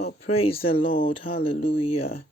Oh, praise the Lord. Hallelujah.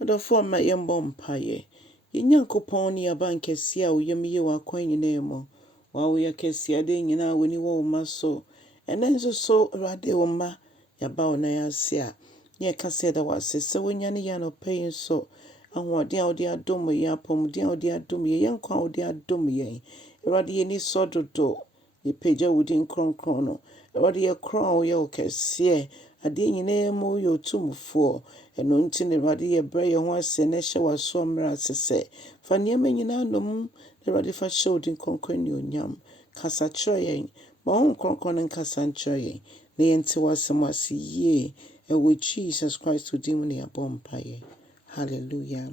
Odofo ma yembo mpaye. Yenyankopon ni abankesi a uyemiye wakwan nyina mu. Wa wo yakesi ade nyina woni wo maso. Enenso so rade wo ma yaba wo na yase a. Ye kase da wase se wonya ne ya no pay so. Ahode a odi adom ye apomden a odi adom ye yenkwa odi adom ye. Erade ye ni sododo. Ye peja wudin kronkron no. Erade ye kron ye okese. Ade nyina mu yo tumfo. Eno nti ne Awurade ye brɛ ye ho ase na hyɛ waso mmra sesɛ fa nneɛma nyinaa nom na Awurade fa hyɛ odin kronkron ne onyam kasa kyerɛ yɛn ma ho kronkron ne nkasa nkyerɛ yɛn na yɛnte wasɛm ase yie ɛwɔ Jesus Christ odin mu ne yɛabɔ mpaeɛ. Hallelujah.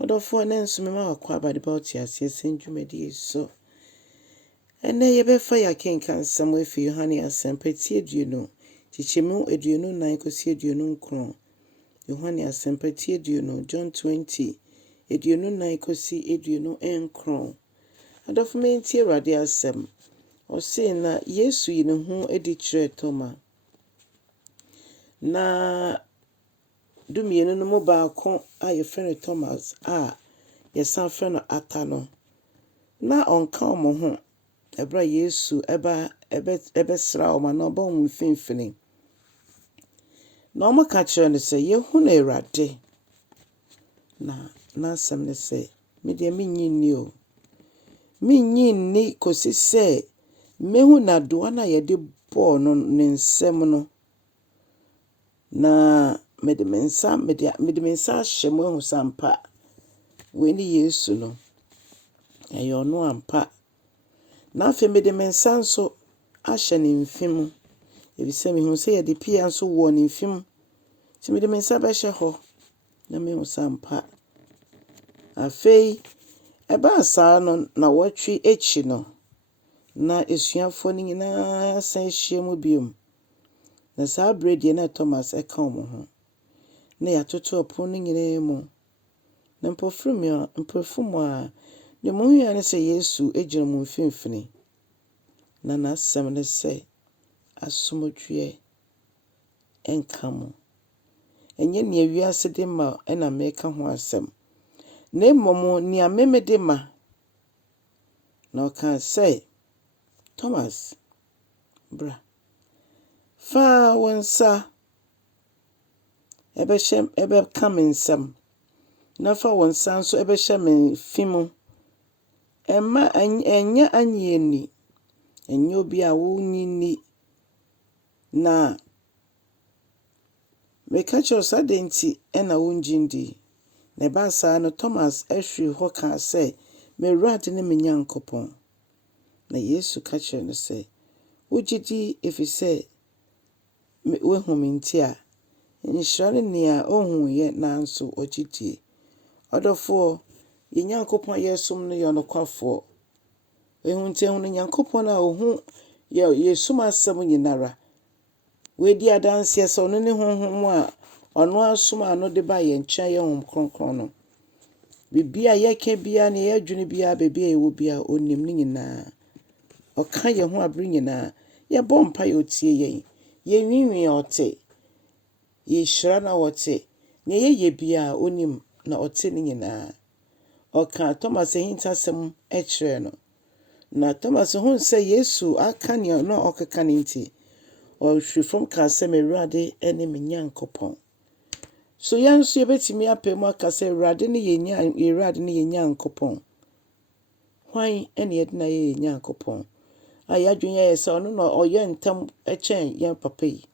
Ɔdɔfoɔ na nso mema wakɔ abade ba ɔte aseɛ sɛ ndwumadie so ɛnɛ yɛbɛfa yɛakenka nsɛm efi Yohanne asɛmpatie aduonu Chichemu aduonu nan kosi aduonu nkron. Yohanne asempatie aduonu John 20 aduonu nan kosi aduonu nkron. Adolfo menti Awurade asɛm. Ɔse na Yesu yi ne ho edi kyerɛ Toma. Na dumienu no mu baako a yɛfrɛ no Thomas a yɛsan frɛ no Ata no. Na ɔnka ɔmo ho. Ɛbra Yesu ɛbɛsra ɔmo na ɔba ɔmo mfimfini. Na ɔmo ka kyerɛ no sɛ yehu na Awurade. Na n'asɛm ne sɛ me deɛ menyi nni o. Menyi nni kosi sɛ mehu n'adoa na yɛde bɔɔ no ne nsɛm no. Na mede me nsa ahyɛ mu ahu sampa. Wei ne Yesu no. Ɛyɛ ɔno ampa. Na afei mede me nsa nso ahyɛ ne mfim mu. Ebisɛ mehu sɛ yɛde pia nso wɔ ne mfim. Nti mede me nsa bɛhyɛ hɔ na mehu sampa. Afei ɛbaa saa no na wɔtwe akyi no. Na esuafo no nyinaa san ahyia mu biom. Na saa bere deɛ na Thomas ɛka ɔmo ho. Na yɛatoto ɔpon no nyinaa mu. Na mpɔfram a ne mo hia ne sɛ Yesu egyina mo mfimfini. Na n'asɛm ne sɛ asomdwoe ɛnka mo. Ɛnyɛ nea wiase de ma ɛna meka ho asɛm. Na mmom nea meme de ma. Na ɔka sɛ Thomas bra. Fa wo nsa ɛbɛka me nsɛm. Na fa wo nsa nso ɛbɛhyɛ me mfim mu. Ɛnyɛ anyɛ ni. Ɛnyɛ obi a wonyi ni. Na meka kyerɛ saa de nti ɛna wongye ndi. Na ɛbaa saa no Thomas ɛhwiri hɔ kaa sɛ me Awurade ne me Nyankopɔn. Na Yesu ka kyerɛ no sɛ wogye di efisɛ woahu me nti a nhyira ne nea ɔhu yɛ nanso ɔgye die. Ɔdɔfoɔ yɛ Nyankopɔn a yɛsom no yɛ ɔnokwafoɔ. Ehu nti ehu no Nyankopɔn a ohu yɛsum asɛm nyinara. Wedi adanse sɛ ɔno ne honhom a ɔno asom a no de ba yɛn nkyɛn yɛ honhom kronkron no. Bibia yɛka bia ne yɛadwene bia baabi a yɛwɔ bia onim ne nyinaa. Ɔka yɛn ho abere nyinaa. Yɛbɔ mpa yɛ otie yɛn. Yɛnwiinwii ɔte. Yɛhyira na ɔte. Ne yɛyɛ bia onim na ɔte ne nyinaa. Ɔka Thomas ehintasɛm ɛkyerɛ no. Na Thomas hu sɛ Yesu aka nea no ɔkeka ne nti. Ɔhwiri fam ka sɛ me Awurade ne me Nyankopɔn. So yɛn nso yɛbɛtumi apɛ mu aka sɛ Awurade ne yɛ Nyankopɔn. Hwan ɛne yɛde na yɛ Nyankopɔn? A yɛadwene yɛ sɛ ɔno na ɔyɛ ntam ɛkyɛn yɛn papa yi.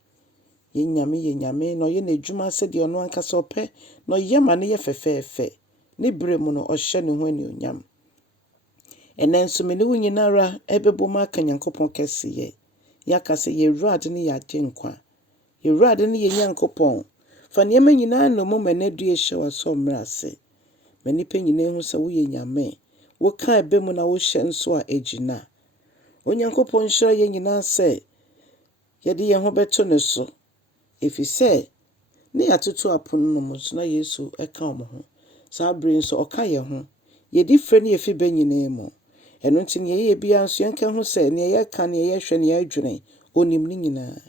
Yɛn nyame na ɔyɛ n'adwuma sɛdeɛ ɔno ankasa ɔpɛ na ɔyɛ ma ne yɛ fɛfɛɛfɛ. Ne bere mu no ɔhyɛ ne ho anuonyam. Ɛnɛ nso me ne wo nyinara ɛbɛbɔ mu aka Nyankopɔn kɛseyɛ. Yɛaka sɛ yɛ Awurade ne yɛ Agyenkwa. Yɛ Awurade ne yɛ Nyankopɔn. Fa nneɛma nyinaa na mo ma n'adua hyɛ w'aso mmra ase. Ma nipa nyinaa hu sɛ woyɛ nyame. Woka ɛbɛ mu na wohyɛ nso a egyina. Onyankopɔn nhyira yɛn nyinaa sɛ yɛde yɛn ho bɛto ne so. Efisɛ ne yɛatoto apono no mu nso na Yesu ɛka ɔmo ho. Saa bere nso ɔka yɛn ho. Yɛdi frɛ ne yɛfi bɛ nyinaa mu. Ɛno nti ne yɛyɛ bia nso yɛnka ho sɛ ne yɛka ne yɛhwɛ ne yɛadwene onim ne nyinaa.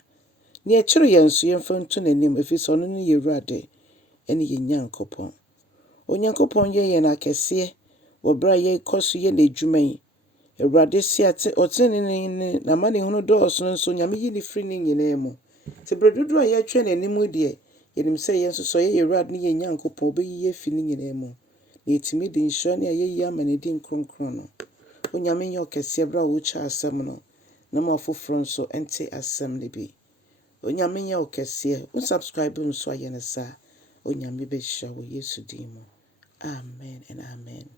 Ni kyerɛ yɛn so yɛmfa nto n'anim ɛfiri sɛ ɔno ne yɛ Awurade ɛne yɛn Nyankopɔn. Onyankopɔn yɛ yɛn akɛseɛ wɔ berɛ a yɛkɔ so yɛ n'adwuma yi. Awurade si ate ɔtenenee ne n'amanehunu dɔɔso nso Nyame yi ne firi ne nyinaa mu. Nti berɛ dodoɔ a yɛatwa n'anim deɛ, yɛnim sɛ yɛn nso so ɔyɛ Awurade ne yɛn Nyankopɔn ɔbɛyi yɛn afi ne nyinaa mu. Na yɛtumi de nhyira ne ayɛyi ama ne din kronkron no. Onyame nyɛ ɔkɛseɛ berɛ a wɔkyerɛ asɛm no, na ma ɔfoforɔ nso ɛnte asɛm no bi. Onyame nyɛ ɔkɛseɛ. Wo subscribe nso ayɛ ne saa. Onyame bɛhyira wɔ Yesu din mu. Amen and amen.